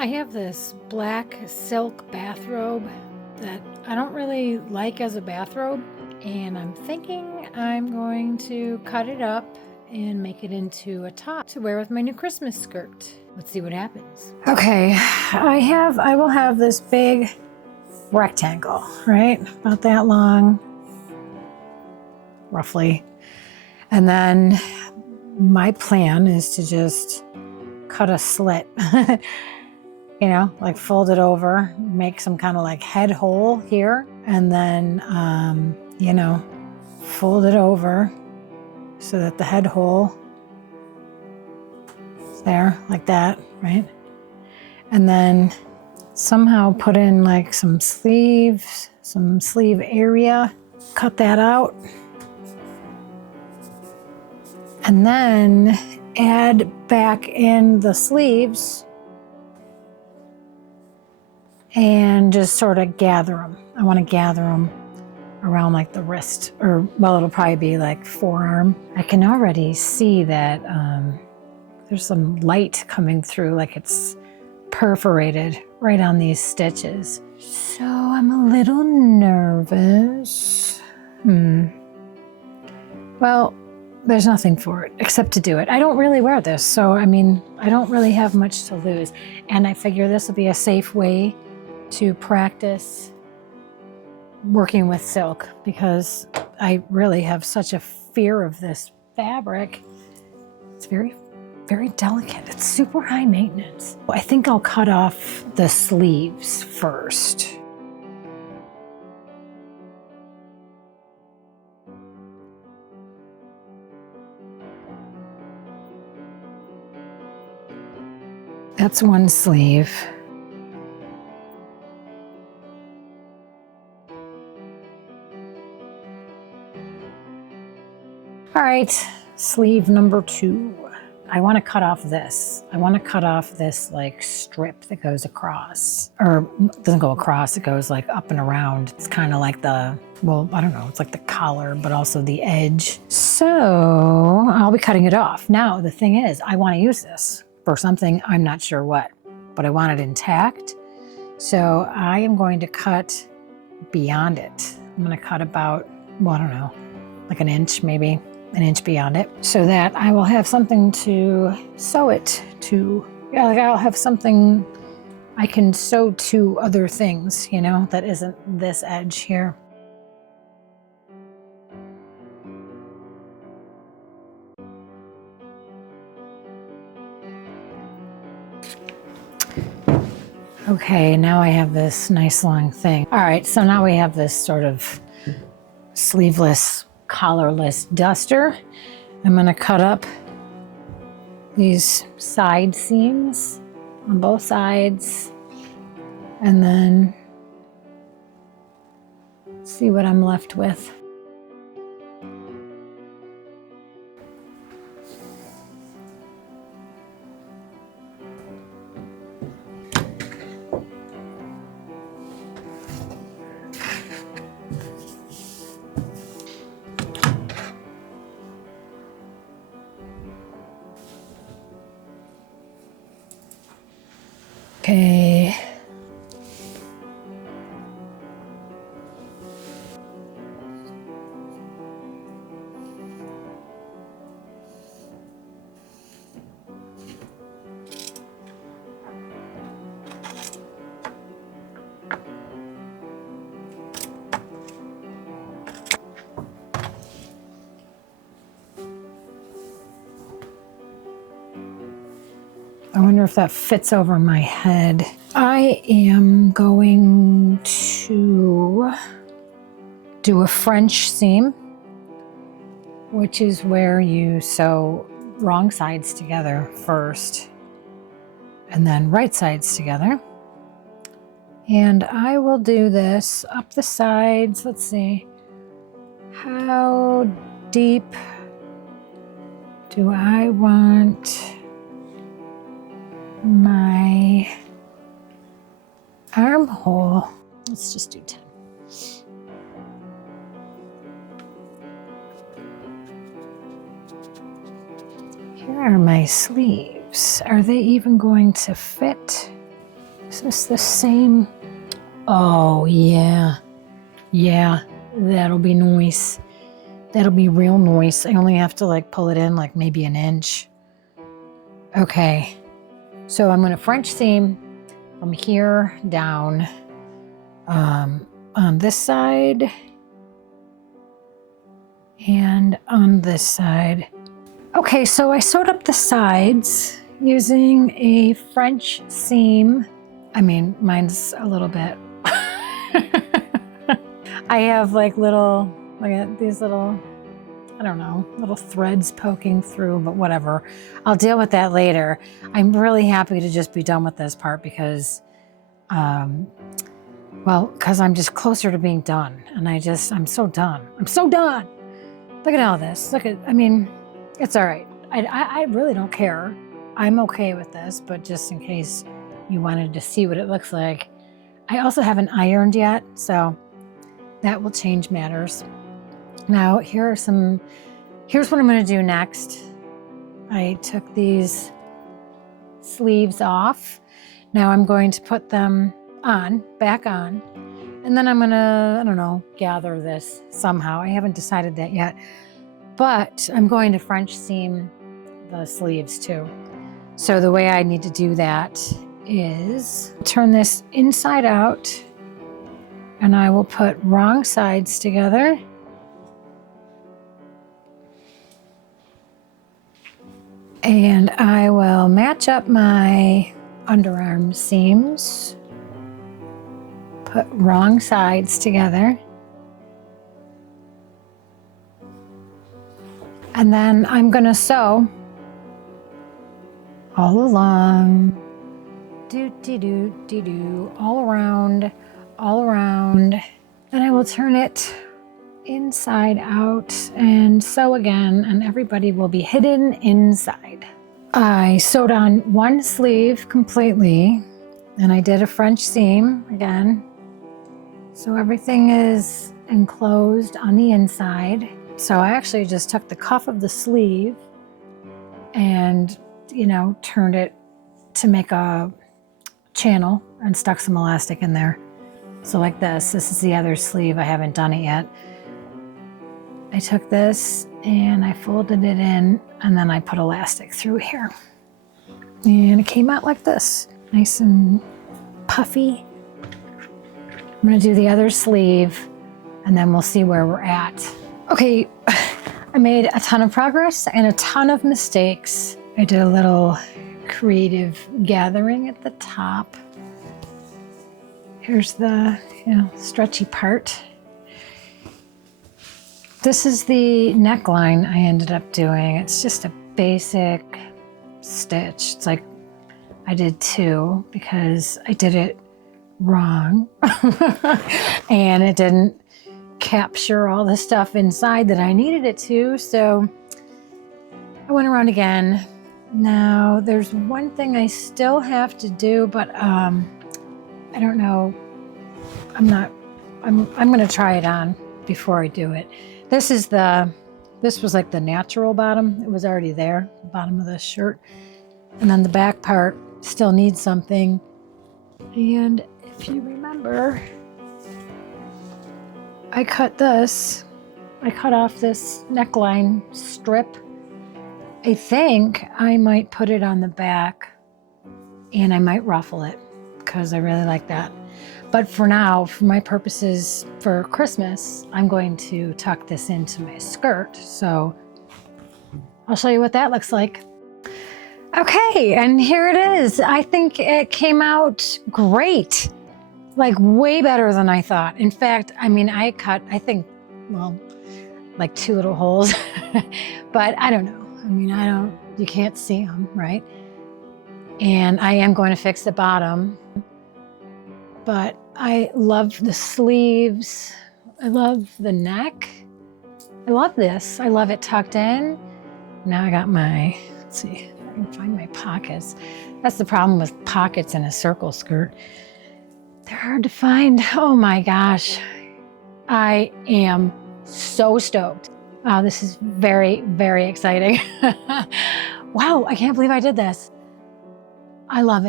I have this black silk bathrobe that I don't really like as a bathrobe, and I'm thinking I'm going to cut it up and make it into a top to wear with my new Christmas skirt. Let's see what happens. Okay, I will have this big rectangle, right? About that long, roughly. And then my plan is to just cut a slit. You know, like fold it over, make some kind of like head hole here, and then, you know, fold it over so that the head hole is there, like that, right? And then somehow put in like some sleeves, some sleeve area, cut that out. And then add back in the sleeves and just sort of gather them. I want to gather them around like the wrist, or well, it'll probably be like forearm. I can already see that there's some light coming through, like it's perforated right on these stitches. So I'm a little nervous. Well, there's nothing for it except to do it. I don't really wear this, so I mean, I don't really have much to lose. And I figure this will be a safe way to practice working with silk, because I really have such a fear of this fabric. It's very, very delicate. It's super high maintenance. I think I'll cut off the sleeves first. That's one sleeve. All right, sleeve number 2. I want to cut off this. I want to cut off this like strip that goes across, or it doesn't go across, it goes like up and around. It's kind of like the, well, I don't know, it's like the collar, but also the edge. So I'll be cutting it off. Now, the thing is, I want to use this for something, I'm not sure what, but I want it intact. So I am going to cut beyond it. I'm going to cut about, well, I don't know, like an inch, maybe an inch beyond it, so that I will have something to sew it to. Yeah, like I'll have something I can sew to other things, you know, that isn't this edge here. Okay, now I have this nice long thing. All right, so now we have this sort of sleeveless, collarless duster. I'm going to cut up these side seams on both sides and then see what I'm left with. Okay. I wonder if that fits over my head. I am going to do a French seam, which is where you sew wrong sides together first and then right sides together. And I will do this up the sides. Let's see, how deep do I want my armhole? Let's just do 10. Here are my sleeves. Are they even going to fit? Is this the same? Oh, yeah. Yeah, that'll be nice. That'll be real nice. I only have to like pull it in like maybe an inch. Okay, so I'm gonna French seam from here down on this side and on this side. Okay, so I sewed up the sides using a French seam. I mean, mine's a little bit. I have like these little, I don't know, little threads poking through, but whatever. I'll deal with that later. I'm really happy to just be done with this part because, because I'm just closer to being done. And I'm so done. I'm so done. Look at all this. I mean, it's all right. I really don't care. I'm okay with this, but just in case you wanted to see what it looks like. I also haven't ironed yet, so that will change matters. Now, here's what I'm gonna do next. I took these sleeves off. Now I'm going to put them back on, and then I'm gonna, I don't know, gather this somehow. I haven't decided that yet, but I'm going to French seam the sleeves too. So the way I need to do that is turn this inside out, and I will put wrong sides together. And I will match up my underarm seams, put wrong sides together. And then I'm gonna sew all along, all around. Then I will turn it inside out and sew again, and everybody will be hidden inside. I sewed on one sleeve completely, and I did a French seam again. So everything is enclosed on the inside. So I actually just took the cuff of the sleeve and, turned it to make a channel and stuck some elastic in there. So like this is the other sleeve. I haven't done it yet. I took this and I folded it in, and then I put elastic through here. And it came out like this, nice and puffy. I'm gonna do the other sleeve, and then we'll see where we're at. Okay, I made a ton of progress and a ton of mistakes. I did a little creative gathering at the top. Here's the stretchy part. This is the neckline I ended up doing. It's just a basic stitch. It's like I did two because I did it wrong and it didn't capture all the stuff inside that I needed it to. So I went around again. Now there's one thing I still have to do, but I don't know. I'm going to try it on before I do it. This was like the natural bottom. It was already there, the bottom of the shirt. And then the back part still needs something. And if you remember, I cut off this neckline strip. I think I might put it on the back and I might ruffle it because I really like that. But for now, for my purposes for Christmas, I'm going to tuck this into my skirt. So I'll show you what that looks like. Okay, and here it is. I think it came out great. Like way better than I thought. In fact, I cut, like two little holes, but I don't know. You can't see them, right? And I am going to fix the bottom. But I love the sleeves. I love the neck. I love this. I love it tucked in. Now I got let's see if I can find my pockets. That's the problem with pockets in a circle skirt. They're hard to find. Oh my gosh. I am so stoked. Wow, this is very, very exciting. Wow, I can't believe I did this. I love it.